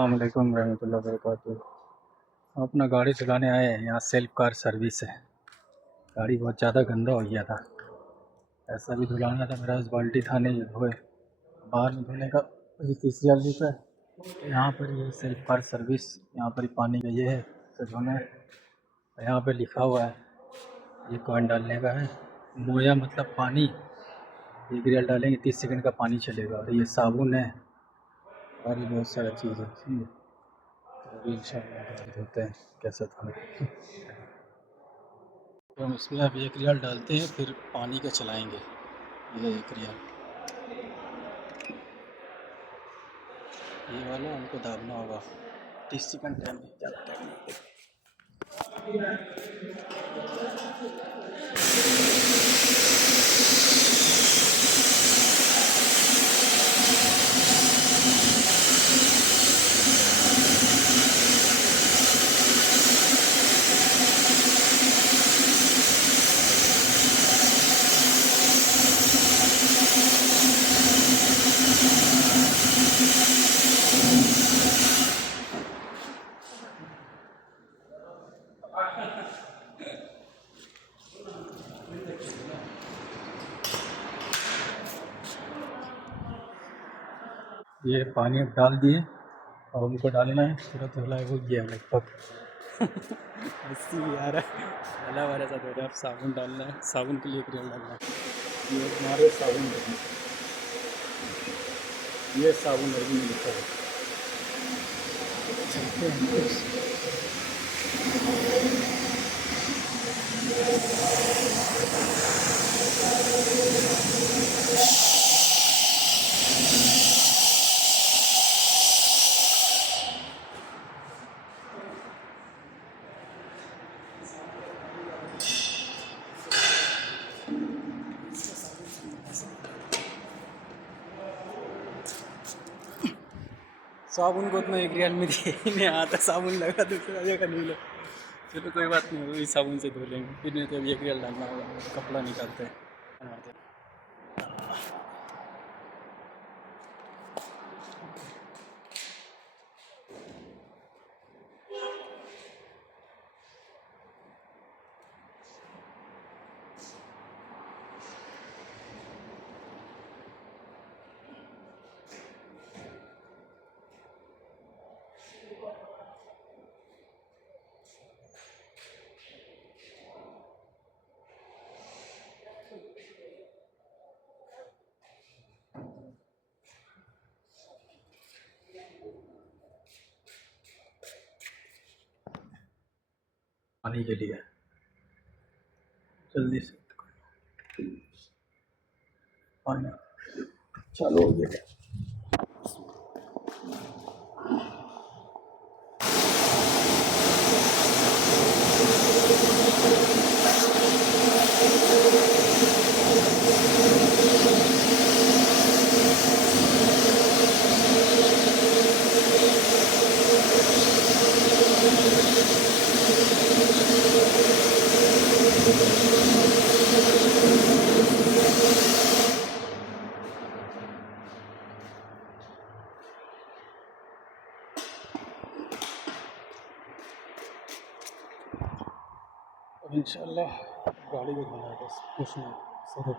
अस्सलाम वालेकुम रहमतुल्लाहि व बरकातुहू। हम अपना गाड़ी चलाने आए हैं। यहाँ सेल्फ कार सर्विस है। गाड़ी बहुत ज़्यादा गंदा हो गया था। ऐसा भी धुलाना था, मेरा बाल्टी था नहीं धोए। बाहर में धोने का 30,000 रुपये। यहाँ पर ये सेल्फ कार सर्विस, यहाँ पर ही पानी का ये है तो धोना है। यहाँ पे लिखा हुआ है, ये कॉइन डालने का है। मोया मतलब पानी, 1 रियाल डालेंगे 30 सेकंड का पानी चलेगा। और ये साबुन है और भी बहुत सारा चीज़ है। ठीक है, तो अभी इंशाल्लाह गाड़ी धोते हैं कैसा था। तो हम इसमें अब 1 रियाल डालते हैं, फिर पानी का चलाएंगे। ये 1 रियाल, ये वाला हमको दाबना होगा। 30 सेकंड टाइम है, ज़्यादा टाइम नहीं। ये पानी अब डाल दिए और हमको डालना है। पूरा धुला हो गया लगभग। हंसी भी आ रहा है, डाला वाला सा धो रहा है। अब साबुन डालना है, साबुन के लिए 1 रियाल डालना है। ये हमारे साबुन है, ये साबुन अरबी में लिखा है। चलते हैं। साबुन को उतना 1 रियाल में दिए ही नहीं आता। साबुन लगा दूसरा जगह नहीं लगा। चलो कोई बात नहीं, वही साबुन से धो लेंगे। फिर नहीं तो 1 रियाल डालना होगा। कपड़ा निकालते हैं। पानी के लिए जल्दी से पानी चालू हो गया। इंशाल्लाह गाड़ी को धोना है, बस कुछ नहीं। सर